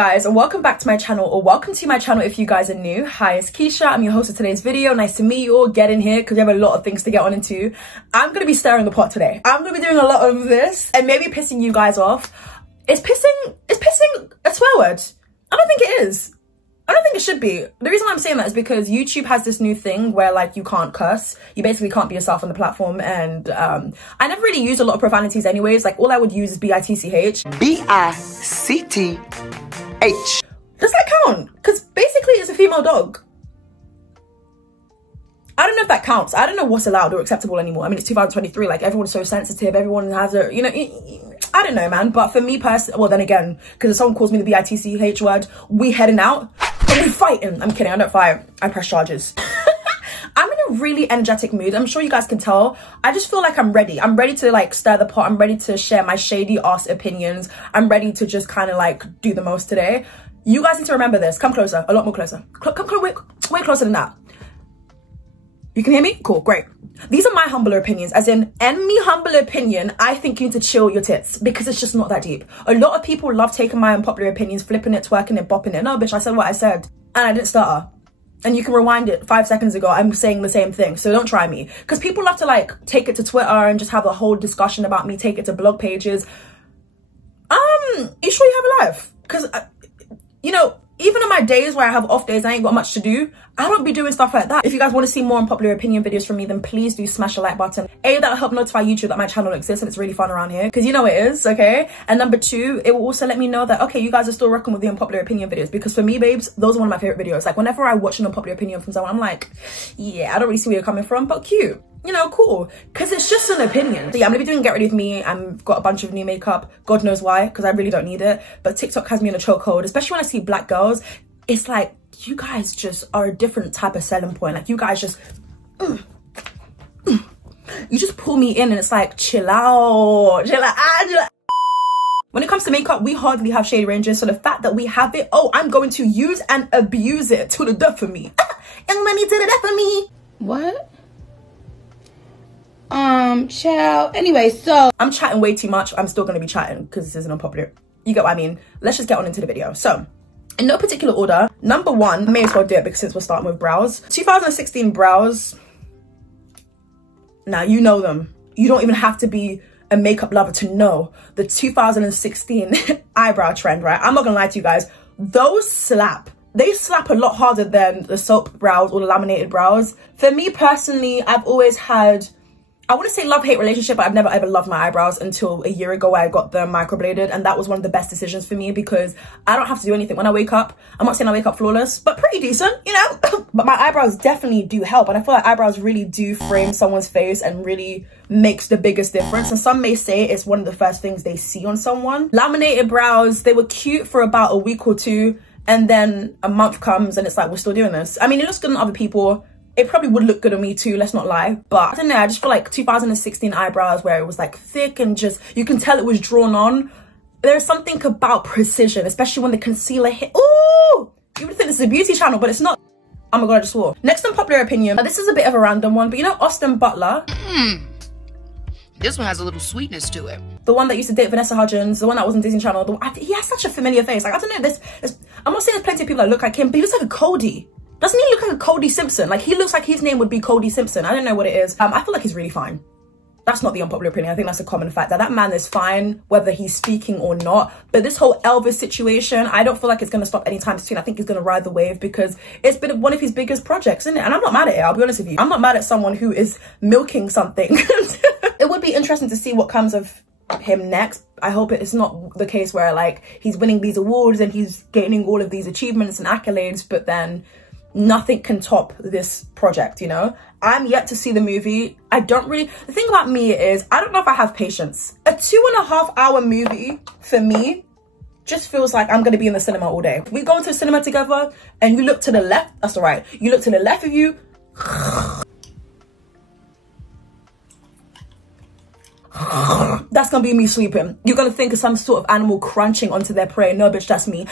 guys, and welcome back to my channel, or welcome to my channel if you guys are new. Hi, it's Keisha. I'm your host of today's video. Nice to meet you all. Get in here because we have a lot of things to get on into. I'm going to be stirring the pot today. I'm going to be doing a lot of this and maybe pissing you guys off. Is pissing a swear word? I don't think it is. I don't think it should be. The reason why I'm saying that is because YouTube has this new thing where like you can't curse. You basically can't be yourself on the platform, and I never really used a lot of profanities anyways. Like all I would use is B-I-T-C-H. B-I-C-T-H. Does that count? Because basically it's a female dog. I don't know if that counts. I don't know what's allowed or acceptable anymore. I mean, it's 2023. Like everyone's so sensitive. Everyone has a, you know, I don't know, man. But for me personally, well, then again, because if someone calls me the B-I-T-C-H word, we heading out. We fighting. I'm kidding. I don't fight. I press charges. I'm in a really energetic mood. I'm sure you guys can tell. I just feel like I'm ready. I'm ready to like stir the pot. I'm ready to share my shady ass opinions. I'm ready to just kind of like do the most today. You guys need to remember this. Come closer. A lot more closer. Come way closer than that. You can hear me? Cool. Great. These are my humble opinions, as in me humble opinion, I think you need to chill your tits because it's just not that deep. A lot of people love taking my unpopular opinions, flipping it, twerking it, bopping it. No, bitch, I said what I said and I didn't stutter. And you can rewind it 5 seconds ago. I'm saying the same thing. So don't try me. Because people love to like take it to Twitter and just have a whole discussion about me, take it to blog pages. You sure you have a life? Because, you know, even on my days where I have off days, I ain't got much to do, I don't be doing stuff like that. If you guys want to see more unpopular opinion videos from me, then please do smash the like button. A, that'll help notify YouTube that my channel exists and it's really fun around here, because you know it is, okay? And number 2, it will also let me know that, okay, you guys are still rocking with the unpopular opinion videos, because for me, babes, those are one of my favorite videos. Like whenever I watch an unpopular opinion from someone, I'm like, yeah, I don't really see where you're coming from, but cute. You know, cool, because it's just an opinion. So yeah, I'm gonna be doing Get Ready With Me. I've got a bunch of new makeup, God knows why, because I really don't need it, but TikTok has me in a chokehold, especially when I see black girls. It's like, you guys just are a different type of selling point. Like you guys just, you just pull me in and it's like, chill out, chill out. When it comes to makeup, we hardly have shade ranges. So the fact that we have it, oh, I'm going to use and abuse it to the death for me. Young money to the death for me. What? Child. Anyway, so I'm chatting way too much. I'm still going to be chatting because this isn't unpopular. You get what I mean? Let's just get on into the video. So in no particular order, number 1, I may as well do it because since we're starting with brows. 2016 brows. Now you know them. You don't even have to be a makeup lover to know the 2016 eyebrow trend, right? I'm not gonna lie to you guys. Those slap. They slap a lot harder than the soap brows or the laminated brows. For me personally, I've always had, I wouldn't say love-hate relationship, but I've never ever loved my eyebrows until a year ago where I got them microbladed, and that was one of the best decisions for me because I don't have to do anything when I wake up. I'm not saying I wake up flawless, but pretty decent, you know? But my eyebrows definitely do help, and I feel like eyebrows really do frame someone's face and really makes the biggest difference. And some may say it's one of the first things they see on someone. Laminated brows, they were cute for about a week or 2, and then a month comes and it's like, we're still doing this. I mean, it looks good on other people. It probably would look good on me too, let's not lie. But I don't know, I just feel like 2016 eyebrows where it was like thick and just, you can tell it was drawn on. There's something about precision, especially when the concealer hit. Ooh! You would think this is a beauty channel, but it's not. Oh my God, I just swore. Next unpopular opinion. Now, this is a bit of a random one, but you know Austin Butler? this one has a little sweetness to it. The one that used to date Vanessa Hudgens, the one that was on Disney Channel. He has such a familiar face. Like, I don't know, I'm not saying there's plenty of people that look like him, but he looks like a Cody. Doesn't he look like a Cody Simpson? Like, he looks like his name would be Cody Simpson. I don't know what it is. I feel like he's really fine. That's not the unpopular opinion. I think that's a common fact, that man is fine, whether he's speaking or not. But this whole Elvis situation, I don't feel like it's going to stop anytime soon. I think he's going to ride the wave because it's been one of his biggest projects, isn't it? And I'm not mad at it, I'll be honest with you. I'm not mad at someone who is milking something. It would be interesting to see what comes of him next. I hope it's not the case where, like, he's winning these awards and he's gaining all of these achievements and accolades, but then nothing can top this project, you know? I'm yet to see the movie. The thing about me is, I don't know if I have patience. A 2.5-hour movie, for me, just feels like I'm gonna be in the cinema all day. If we go into the cinema together and you look to the left, that's all right. You look to the left of you, that's gonna be me sleeping. You're gonna think of some sort of animal crunching onto their prey. No, bitch, that's me.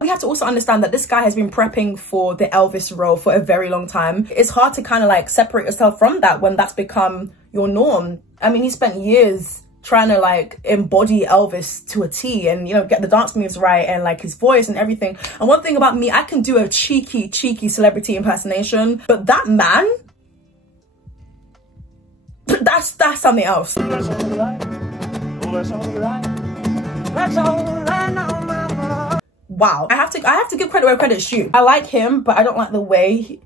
We have to also understand that this guy has been prepping for the Elvis role for a very long time. It's hard to kind of like separate yourself from that when that's become your norm. I mean, he spent years trying to like embody Elvis to a T and, you know, get the dance moves right and like his voice and everything. And one thing about me, I can do a cheeky celebrity impersonation, but that man, that's something else. That's all right. Oh, that's all right. That's all right now, mama. Wow, I have to give credit where credit's due. I like him, but I don't like the way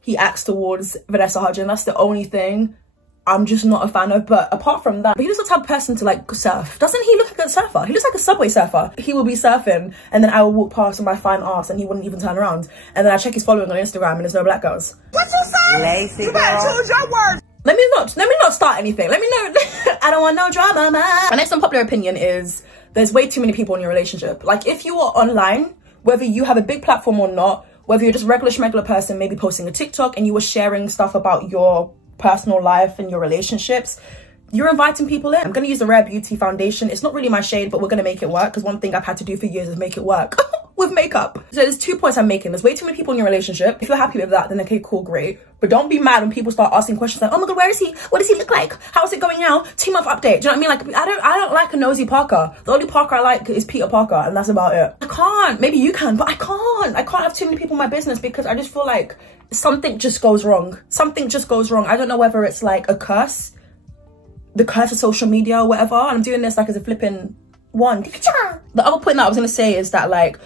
he acts towards Vanessa Hudgens. That's the only thing I'm just not a fan of. But apart from that, he looks like the type of person to like surf. Doesn't he look like a surfer? He looks like a subway surfer. He will be surfing and then I will walk past with my fine ass and he wouldn't even turn around. And then I check his following on Instagram and there's no black girls. What you say? Lazy you better choose your words. Let me not start anything. Let me know. I don't want no drama, man. My next unpopular opinion is there's way too many people in your relationship. Like if you are online, whether you have a big platform or not, whether you're just a regular person, maybe posting a TikTok and you were sharing stuff about your personal life and your relationships, you're inviting people in. I'm going to use the Rare Beauty foundation. It's not really my shade, but we're going to make it work because one thing I've had to do for years is make it work with makeup. So there's 2 points I'm making. There's way too many people in your relationship. If you're happy with that, then okay, cool, great. But don't be mad when people start asking questions like, oh my God, where is he? What does he look like? How is it going now? 2-month update. Do you know what I mean? Like, I don't like a nosy Parker. The only Parker I like is Peter Parker and that's about it. I can't. Maybe you can, but I can't. I can't have too many people in my business because I just feel like something just goes wrong. Something just goes wrong. I don't know whether it's like a curse, the curse of social media or whatever. And I'm doing this like as a flipping one. The other point that I was going to say is that like,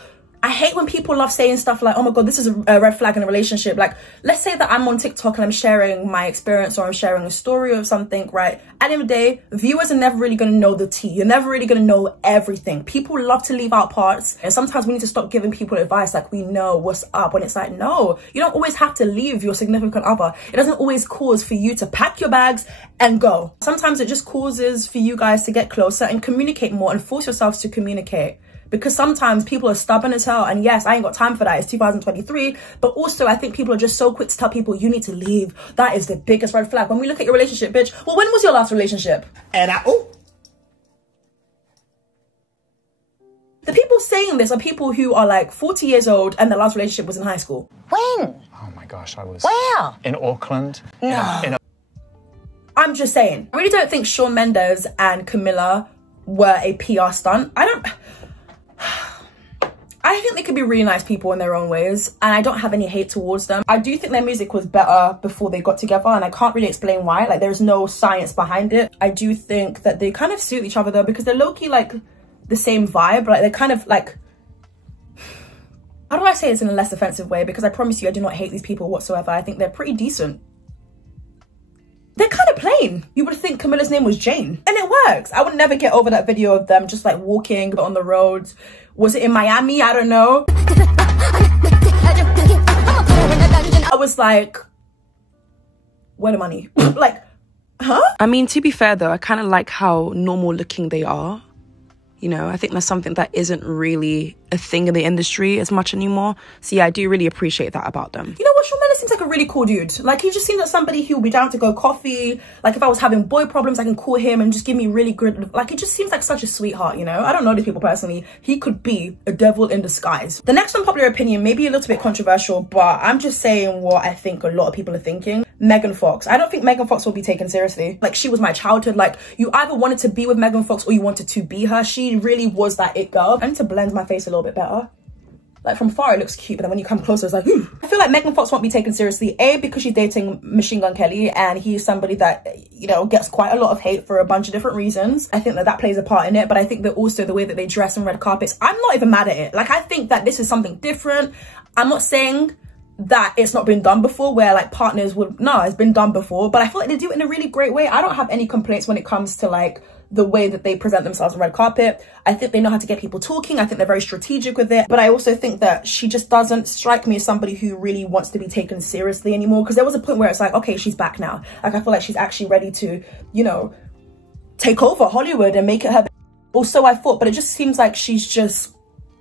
I hate when people love saying stuff like, oh my God, this is a red flag in a relationship. Like, let's say that I'm on TikTok and I'm sharing my experience or I'm sharing a story of something, right? At the end of the day, viewers are never really going to know the tea. You're never really going to know everything. People love to leave out parts. And sometimes we need to stop giving people advice like we know what's up. When it's like, no, you don't always have to leave your significant other. It doesn't always cause for you to pack your bags and go. Sometimes it just causes for you guys to get closer and communicate more and force yourselves to communicate. Because sometimes people are stubborn as hell. And yes, I ain't got time for that. It's 2023. But also, I think people are just so quick to tell people, you need to leave. That is the biggest red flag. When we look at your relationship, bitch, well, when was your last relationship? And the people saying this are people who are like 40 years old and their last relationship was in high school. When? Oh my gosh, I was... Where? In Auckland. No. I'm just saying. I really don't think Shawn Mendes and Camilla were a PR stunt. I think they could be really nice people in their own ways and I don't have any hate towards them. I do think their music was better before they got together and I can't really explain why. Like there's no science behind it. I do think that they kind of suit each other though because they're low-key like the same vibe. Like they're kind of like, how do I say this in a less offensive way? Because I promise you I do not hate these people whatsoever. I think they're pretty decent. They're kind of plain. You would think Camilla's name was Jane. And it works. I would never get over that video of them just like walking on the roads. Was it in Miami? I don't know. I was like, where the money? Like, huh? I mean, to be fair though, I kind of like how normal looking they are. You know, I think that's something that isn't really a thing in the industry as much anymore. So yeah, I do really appreciate that about them. You know what? Shawn Mendes seems like a really cool dude. Like he just seems like somebody who would be down to go coffee. Like if I was having boy problems, I can call him and just give me really good, like it just seems like such a sweetheart, you know? I don't know these people personally. He could be a devil in disguise. The next unpopular opinion may be a little bit controversial, but I'm just saying what I think a lot of people are thinking. Megan Fox. I don't think Megan Fox will be taken seriously. Like she was my childhood. Like you either wanted to be with Megan Fox or you wanted to be her. She really was that it girl. I need to blend my face a little bit better. Like from far it looks cute, but then when you come closer it's like, ooh. I feel like Megan Fox won't be taken seriously. A, because she's dating Machine Gun Kelly and he's somebody that, you know, gets quite a lot of hate for a bunch of different reasons. I think that that plays a part in it, but I think that also the way that they dress on red carpets, I'm not even mad at it. Like I think that this is something different. I'm not saying that it's not been done before where like partners would, no, it's been done before, but I feel like they do it in a really great way. I don't have any complaints when it comes to like the way that they present themselves on red carpet. I think they know how to get people talking. I think they're very strategic with it, but I also think that she just doesn't strike me as somebody who really wants to be taken seriously anymore, because there was a point where it's like, okay, she's back now. Like I feel like she's actually ready to, you know, take over Hollywood and make it her. Also I thought, but it just seems like she's just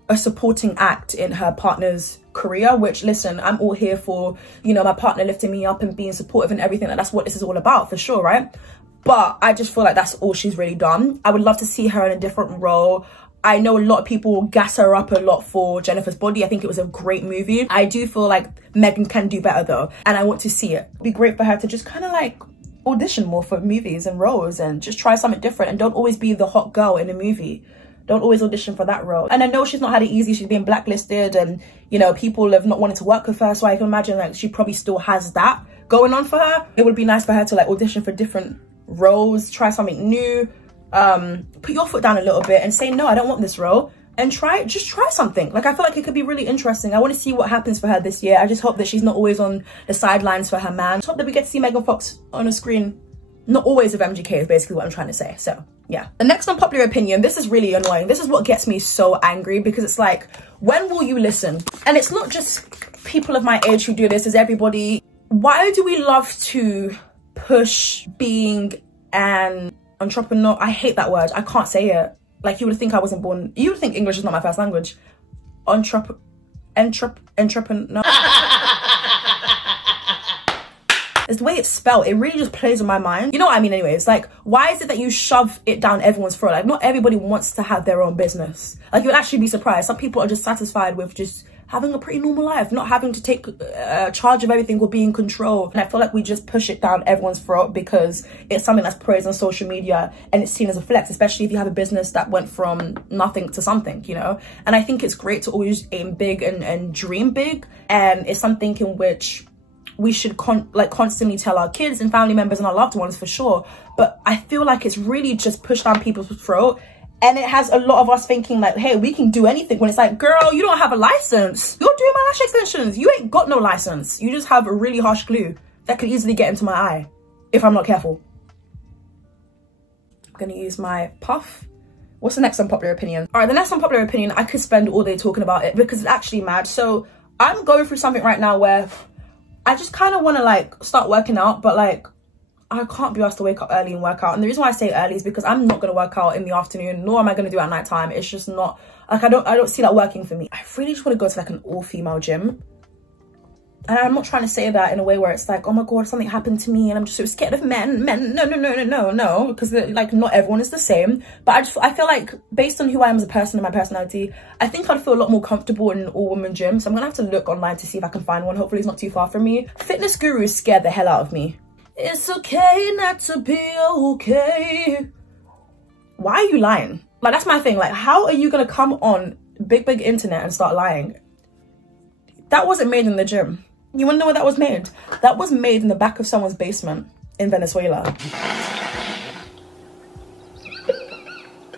a supporting act in her partner's career, which, listen, I'm all here for, you know, my partner lifting me up and being supportive and everything. That's what this is all about, for sure, right? But I just feel like that's all she's really done. I would love to see her in a different role. I know a lot of people gas her up a lot for Jennifer's Body. I think it was a great movie. I do feel like Megan can do better though, and I want to see it. It'd be great for her to just kind of like audition more for movies and roles and just try something different, and don't always be the hot girl in a movie. Don't always audition for that role. And I know she's not had it easy. She's been blacklisted and, you know, people have not wanted to work with her. So I can imagine like she probably still has that going on for her. It would be nice for her to like audition for different roles, try something new, put your foot down a little bit and say, no, I don't want this role, and just try something. Like, I feel like it could be really interesting. I want to see what happens for her this year. I just hope that she's not always on the sidelines for her man. I just hope that we get to see Megan Fox on a screen, not always with MGK is basically what I'm trying to say. So yeah. The next unpopular opinion, this is really annoying. This is what gets me so angry, because it's like, when will you listen? And it's not just people of my age who do this, it's everybody. Why do we love to push being an entrepreneur? I hate that word. I can't say it. Like, you would think I wasn't born. You would think English is not my first language. Entrepreneur. It's the way it's spelled. It really just plays on my mind. You know what I mean? Anyways, like, why is it that you shove it down everyone's throat? Like, not everybody wants to have their own business. Like, you'll actually be surprised. Some people are just satisfied with just having a pretty normal life, not having to take charge of everything or be in control. And I feel like we just push it down everyone's throat because it's something that's praised on social media and it's seen as a flex, especially if you have a business that went from nothing to something, you know? And I think it's great to always aim big and dream big. And it's something in which we should constantly tell our kids and family members and our loved ones, for sure. But I feel like it's really just pushed down people's throat. And it has a lot of us thinking like, hey, we can do anything, when it's like, girl, you don't have a license. You're doing my lash extensions. You ain't got no license. You just have a really harsh glue that could easily get into my eye if I'm not careful. I'm gonna use my puff. What's the next unpopular opinion? All right, the next unpopular opinion, I could spend all day talking about it because it's actually mad. So I'm going through something right now where I just kind of want to like start working out, but like I can't be asked to wake up early and work out. And the reason why I say early is because I'm not going to work out in the afternoon, nor am I going to do it at night time. It's just not, like, I don't see that working for me. I really just want to go to like an all-female gym. And I'm not trying to say that in a way where it's like, oh my God, something happened to me and I'm just so scared of men. No, because like not everyone is the same. But I feel like based on who I am as a person and my personality, I think I'd feel a lot more comfortable in an all-woman gym. So I'm gonna have to look online to see if I can find one. Hopefully it's not too far from me. Fitness gurus scared the hell out of me. It's okay not to be okay. Why are you lying? Like, that's my thing. Like, how are you gonna come on big internet and start lying? That wasn't made in the gym. You wanna know where that was made? That was made in the back of someone's basement in Venezuela. Do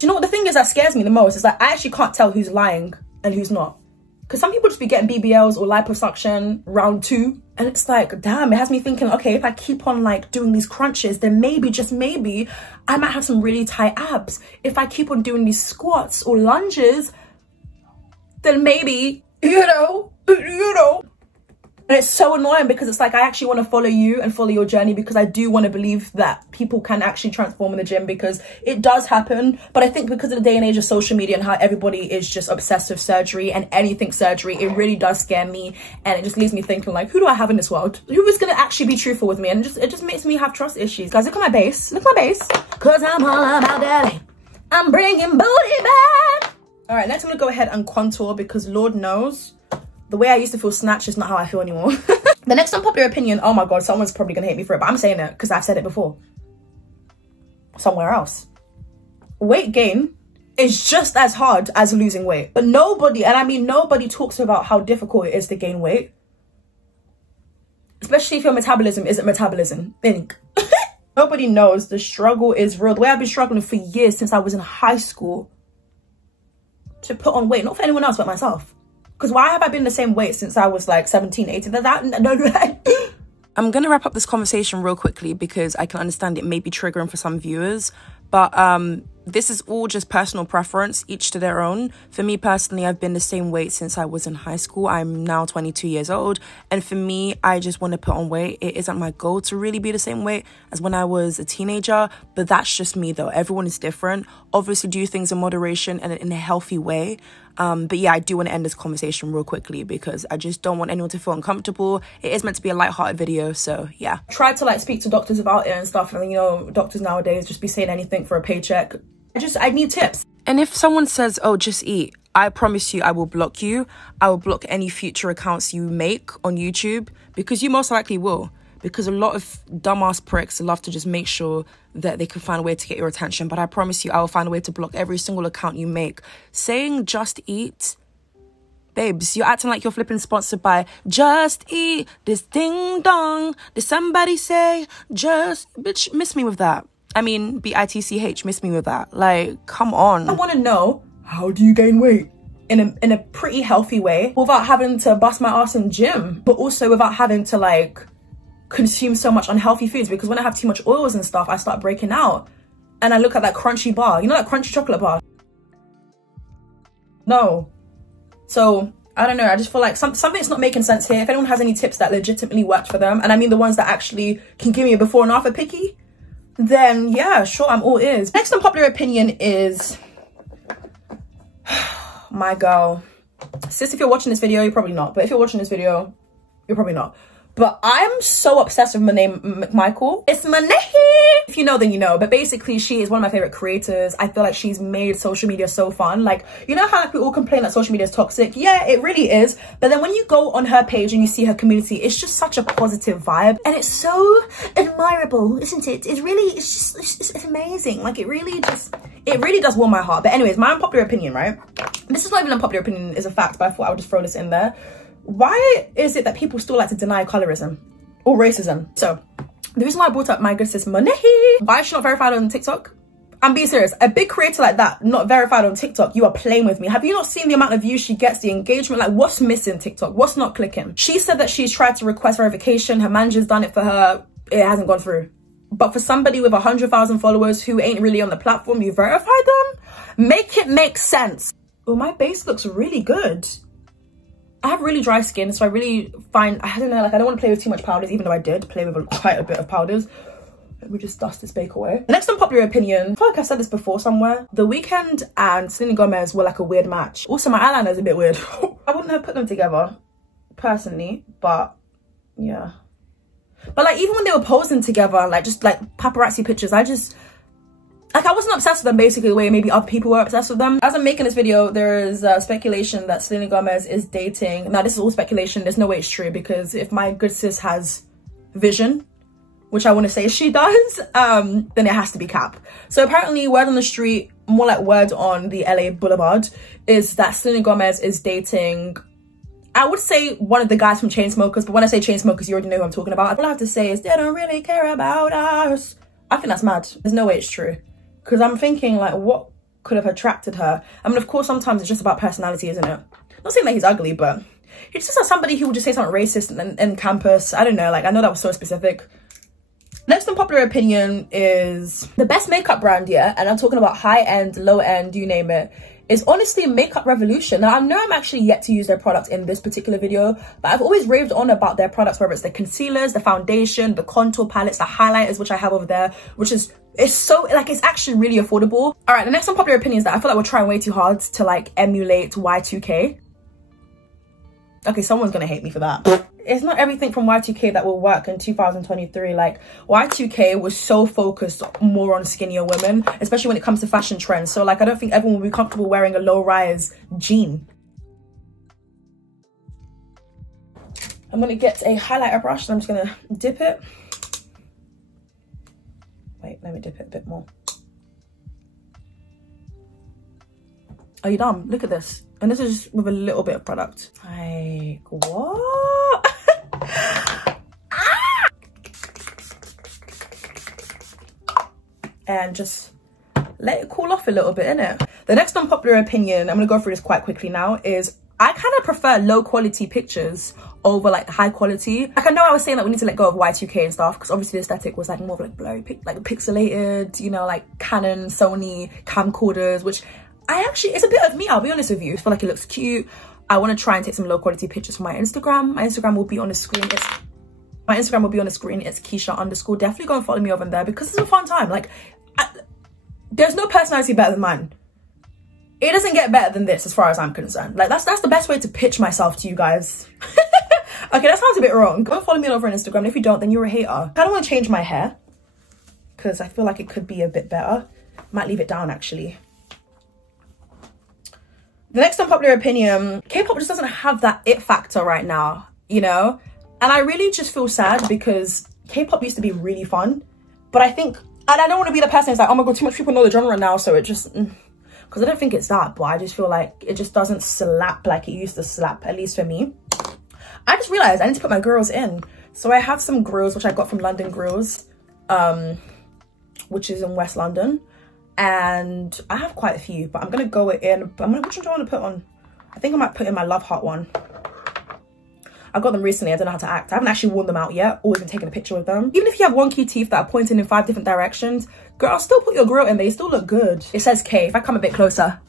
you know what the thing is that scares me the most? Is like, I actually can't tell who's lying and who's not. Because some people just be getting BBLs or liposuction round 2. And it's like, damn, it has me thinking, okay, if I keep on like doing these crunches, then maybe, just maybe, I might have some really tight abs. If I keep on doing these squats or lunges, then maybe, you know. And it's so annoying because it's like, I actually want to follow you and follow your journey because I do want to believe that people can actually transform in the gym, because it does happen. But I think because of the day and age of social media and how everybody is just obsessed with surgery and anything surgery, it really does scare me. And it just leaves me thinking like, who do I have in this world? Who is going to actually be truthful with me? And it just makes me have trust issues. Guys, look at my base. Look at my base. Because I'm all about that. I'm bringing booty back. All right, next I'm going to go ahead and contour because Lord knows, the way I used to feel snatched is not how I feel anymore. The next unpopular opinion, oh my God, someone's probably gonna hate me for it, but I'm saying it because I've said it before. Somewhere else. Weight gain is just as hard as losing weight. But nobody, and I mean nobody, talks about how difficult it is to gain weight. Especially if your metabolism isn't metabolism. Nobody knows the struggle is real. The way I've been struggling for years since I was in high school to put on weight, not for anyone else but myself. Because why have I been the same weight since I was like 17, 18? I'm going to wrap up this conversation real quickly because I can understand it may be triggering for some viewers. But this is all just personal preference, each to their own. For me personally, I've been the same weight since I was in high school. I'm now 22 years old. And for me, I just want to put on weight. It isn't my goal to really be the same weight as when I was a teenager. But that's just me though. Everyone is different. Obviously do things in moderation and in a healthy way. But yeah, I do want to end this conversation real quickly because I just don't want anyone to feel uncomfortable. It is meant to be a lighthearted video, so yeah. Try to like speak to doctors about it and stuff, and you know, doctors nowadays just be saying anything for a paycheck. I need tips. And if someone says, oh, just eat, I promise you I will block you. I will block any future accounts you make on YouTube because you most likely will. because a lot of dumbass pricks love to just make sure that they can find a way to get your attention. But I promise you, I will find a way to block every single account you make. Saying Just Eat, babes, you're acting like you're flipping sponsored by Just Eat, this ding dong. Did somebody say just, bitch, miss me with that. I mean, BITCH, miss me with that. Like, come on. I want to know, how do you gain weight? In a pretty healthy way, without having to bust my ass in gym, but also without having to like consume so much unhealthy foods, because when I have too much oils and stuff, I start breaking out. And I look at that crunchy bar, you know, that crunchy chocolate bar? No. So I don't know, I just feel like something's not making sense here. If anyone has any tips that legitimately worked for them, and I mean the ones that actually can give me a before and after picky, then yeah, sure, I'm all ears. Next unpopular opinion is my girl. Sis, if you're watching this video, you're probably not. But if you're watching this video, you're probably not. But I'm so obsessed with my name, McMichael. It's Manehi. If you know, then you know. But basically, she is one of my favorite creators. I feel like she's made social media so fun. Like, you know how like, we all complain that social media is toxic? Yeah, it really is. But then when you go on her page and you see her community, it's just such a positive vibe. And it's so admirable, isn't it? It's really, it's amazing. Like, it really does warm my heart. But anyways, my unpopular opinion, right? This is not even an unpopular opinion, it's a fact, but I thought I would just throw this in there. Why is it that people still like to deny colorism or racism? So the reason why I brought up my good sis Manehi, why is she not verified on TikTok? I'm being serious. A big creator like that, not verified on TikTok, you are playing with me. Have you not seen the amount of views she gets, the engagement? Like, what's missing TikTok? What's not clicking? She said that she's tried to request verification. Her manager's done it for her. It hasn't gone through. But for somebody with 100,000 followers who ain't really on the platform, you verify them? Make it make sense. Well, my base looks really good. I have really dry skin, so I really find, I don't know, like I don't want to play with too much powders, even though I did play with quite a bit of powders. Let me just dust this bake away. The next unpopular opinion, I feel like I said this before somewhere. The Weeknd and Selena Gomez were like a weird match. Also, my eyeliner is a bit weird. I wouldn't have put them together, personally, but yeah. But like, even when they were posing together, like just like paparazzi pictures, I wasn't obsessed with them basically the way maybe other people were obsessed with them. As I'm making this video, there is speculation that Selena Gomez is dating. Now, this is all speculation. There's no way it's true, because if my good sis has vision, which I want to say she does, then it has to be cap. So apparently, word on the street, more like word on the LA Boulevard, is that Selena Gomez is dating, I would say, one of the guys from Chainsmokers. But when I say Chainsmokers, you already know who I'm talking about. All I have to say is they don't really care about us. I think that's mad. There's no way it's true. Because I'm thinking, like, what could have attracted her? I mean, of course, sometimes it's just about personality, isn't it? Not saying that he's ugly, but he's just like somebody who would just say something racist in campus. I don't know, like, I know that was so specific. Next unpopular opinion is the best makeup brand, yeah? And I'm talking about high-end, low-end, you name it. Is honestly Makeup Revolution. Now, I know I'm actually yet to use their product in this particular video, but I've always raved on about their products, whether it's the concealers, the foundation, the contour palettes, the highlighters, which I have over there, which is, it's so, like, it's actually really affordable. All right, the next unpopular opinion is that I feel like we're trying way too hard to, like, emulate Y2K. Okay, someone's gonna hate me for that. It's not everything from Y2K that will work in 2023. Like, Y2K was so focused more on skinnier women, especially when it comes to fashion trends. So, like, I don't think everyone will be comfortable wearing a low-rise jean. I'm gonna get a highlighter brush and I'm just gonna dip it. Wait, let me dip it a bit more. Are you dumb? Look at this. And this is with a little bit of product. Like, what? And just let it cool off a little bit, innit? The next unpopular opinion, I'm gonna go through this quite quickly now, is I kind of prefer low quality pictures over like high quality. Like, I know I was saying that we need to let go of Y2K and stuff, because obviously the aesthetic was like more of like blurry, like pixelated, you know, like Canon, Sony camcorders, which I actually, it's a bit of me, I'll be honest with you. I feel like it looks cute. I want to try and take some low quality pictures for my Instagram. My Instagram will be on the screen. It's Itzkeisha_. Definitely go and follow me over there, because it's a fun time. Like, there's no personality better than mine. It doesn't get better than this as far as I'm concerned. Like, that's the best way to pitch myself to you guys. Okay, that sounds a bit wrong. Go and follow me over on Instagram. And if you don't, then you're a hater. I don't want to change my hair, because I feel like it could be a bit better. Might leave it down, actually. The next unpopular opinion, K-pop just doesn't have that it factor right now, you know? And I really just feel sad because K-pop used to be really fun. But I think, and I don't want to be the person who's like, oh my god, too much people know the genre now, so it just, because I don't think it's that, but I just feel like it just doesn't slap like it used to slap, at least for me. I just realized I need to put my grills in. So I have some grills which I got from London Grills, which is in West London. And I have quite a few, but I'm gonna go in. Which one do I want to put on? I think I might put in my Love Heart one. I got them recently, I don't know how to act. I haven't actually worn them out yet or even taken a picture of them. Even if you have wonky teeth that are pointing in 5 different directions, girl, still put your grill in, they still look good. It says K. If I come a bit closer,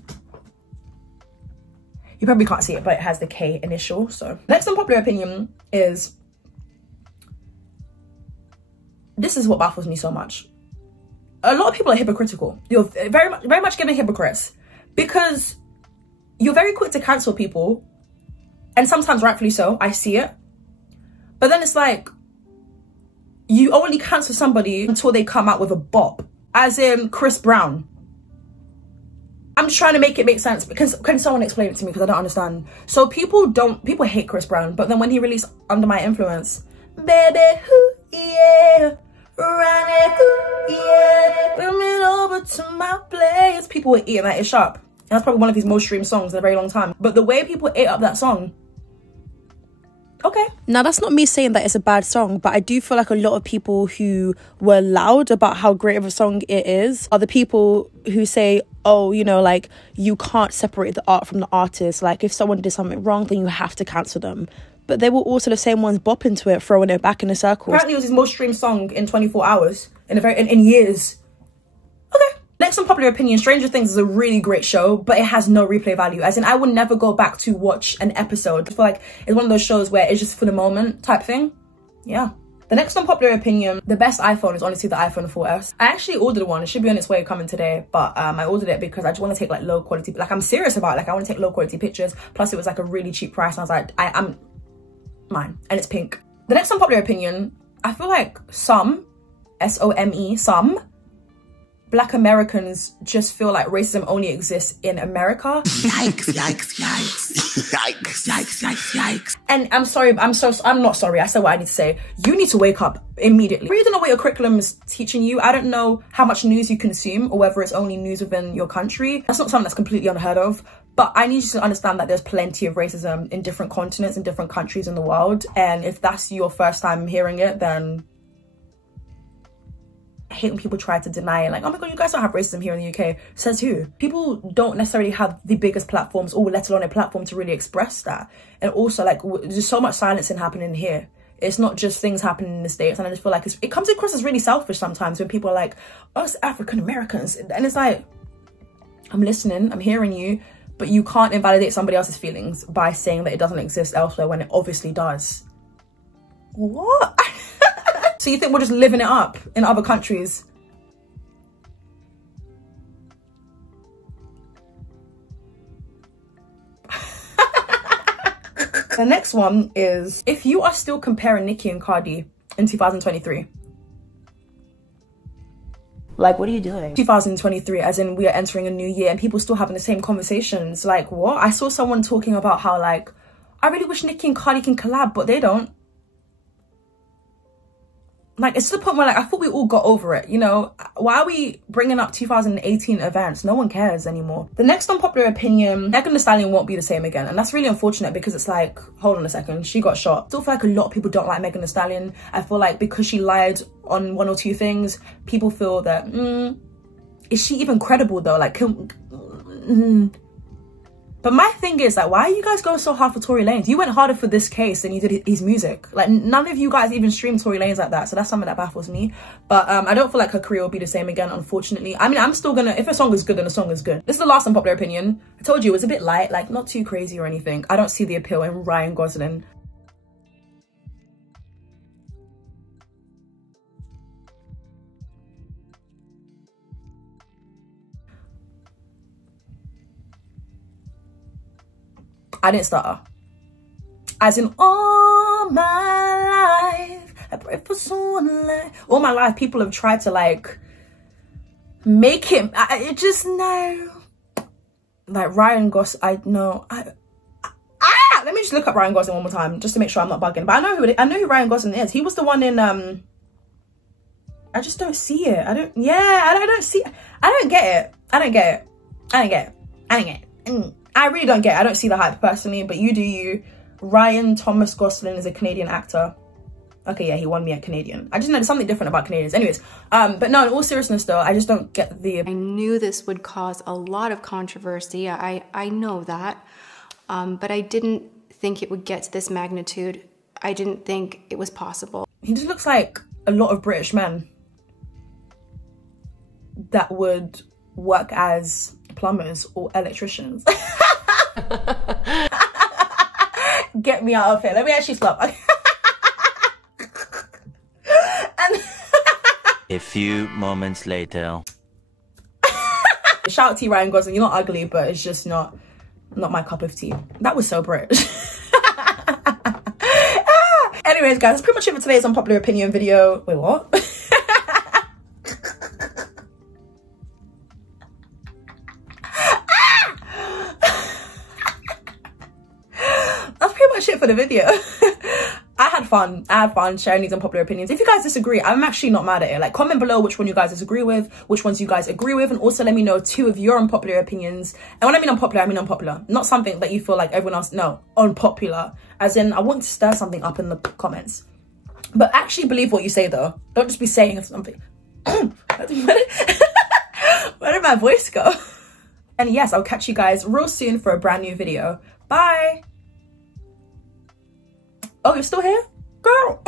you probably can't see it, but it has the K initial. So next unpopular opinion is, this is what baffles me so much. A lot of people are hypocritical. You're very much giving hypocrites, because you're very quick to cancel people, and sometimes rightfully so, I see it. But then it's like, you only cancel somebody until they come out with a bop, as in Chris Brown. I'm just trying to make it make sense, because can someone explain it to me, because I don't understand. So people hate Chris Brown, but then when he released Under My Influence, baby, ooh, yeah, run it, ooh, yeah, bring it over to my place. People were eating that. It's sharp. And that's probably one of his most streamed songs in a very long time. But the way people ate up that song, okay. Now, that's not me saying that it's a bad song, but I do feel like a lot of people who were loud about how great of a song it is are the people who say, oh, you know, like, you can't separate the art from the artist. Like, if someone did something wrong, then you have to cancel them. But they were also the same ones bopping to it, throwing it back in a circle. Apparently it was his most streamed song in 24 hours, in years. Okay. Next unpopular opinion, Stranger Things is a really great show, but it has no replay value. As in, I would never go back to watch an episode. I feel like it's one of those shows where it's just for the moment type thing. Yeah. The next unpopular opinion, the best iPhone is honestly the iPhone 4S. I actually ordered one. It should be on its way coming today, but I ordered it because I just want to take like low quality, like I'm serious about it. Like I want to take low quality pictures. Plus it was like a really cheap price, and I was like, I'm mine, and it's pink. The next unpopular opinion, I feel like some, S-O-M-E, some Black Americans just feel like racism only exists in America. Yikes, yikes, yikes. Yikes, yikes, yikes, yikes. And I'm not sorry, I said what I need to say. You need to wake up immediately. I really don't know what your curriculum is teaching you. I don't know how much news you consume, or whether it's only news within your country. That's not something that's completely unheard of. But I need you to understand that there's plenty of racism in different continents, in different countries in the world. And if that's your first time hearing it, then I hate when people try to deny it. Like, oh my god, you guys don't have racism here in the UK. Says who? People don't necessarily have the biggest platforms, or let alone a platform to really express that. And also, like, there's so much silencing happening here. It's not just things happening in the States. And I just feel like it comes across as really selfish sometimes when people are like, us African Americans. And it's like, I'm listening, I'm hearing you, but you can't invalidate somebody else's feelings by saying that it doesn't exist elsewhere when it obviously does. What? So you think we're just living it up in other countries? The next one is, if you are still comparing Nicki and Cardi in 2023. Like, what are you doing? 2023, as in we are entering a new year, and people still having the same conversations. Like, what? I saw someone talking about how, like, I really wish Nicki and Cardi can collab, but they don't. Like, it's to the point where, like, I thought we all got over it, you know? Why are we bringing up 2018 events? No one cares anymore. The next unpopular opinion, Megan Thee Stallion won't be the same again. And that's really unfortunate, because it's like, hold on a second, she got shot. I still feel like a lot of people don't like Megan Thee Stallion. I feel like because she lied on 1 or 2 things, people feel that, is she even credible though? Like, But my thing is, like, why are you guys going so hard for Tory Lanez? You went harder for this case than you did his music. Like, none of you guys even streamed Tory Lanez like that. So that's something that baffles me. But I don't feel like her career will be the same again, unfortunately. I mean, I'm still gonna, if a song is good, then a song is good. This is the last unpopular opinion. I told you it was a bit light, like not too crazy or anything. I don't see the appeal in Ryan Gosling. I didn't stutter. As in, all my life, I pray for someone like... All my life, people have tried to, like, make him... it just, no. Like, Ryan Gosling, let me just look up Ryan Gosling one more time just to make sure I'm not bugging. But I know who Ryan Gosling is. He was the one in I just don't see it. I don't see it. I don't get it. I don't get it. I don't get it. I don't get it. I really don't get it. I don't see the hype personally, but you do you. Ryan Thomas Gosling is a Canadian actor. Okay, yeah, he won me at Canadian. I just know there's something different about Canadians. Anyways, but no, in all seriousness though, I just don't get the... I knew this would cause a lot of controversy. I know that. But I didn't think it would get to this magnitude. I didn't think it was possible. He just looks like a lot of British men that would work as plumbers or electricians. Get me out of here. Let me actually stop. And a few moments later. Shout out to you, Ryan Gosling. You're not ugly, but it's just not my cup of tea. That was so British. Anyways, guys, that's pretty much it for today's unpopular opinion video. Wait, what? That's pretty much it for the video. I had fun sharing these unpopular opinions. If you guys disagree, I'm actually not mad at it. Like, comment below which one you guys disagree with, which ones you guys agree with, and also let me know 2 of your unpopular opinions. And when I mean unpopular, not something that you feel like everyone else, no, unpopular. As in, I want to stir something up in the comments. But actually believe what you say though. Don't just be saying something. Where did my voice go? And yes, I'll catch you guys real soon for a brand new video. Bye. Oh, you're still here? Girl.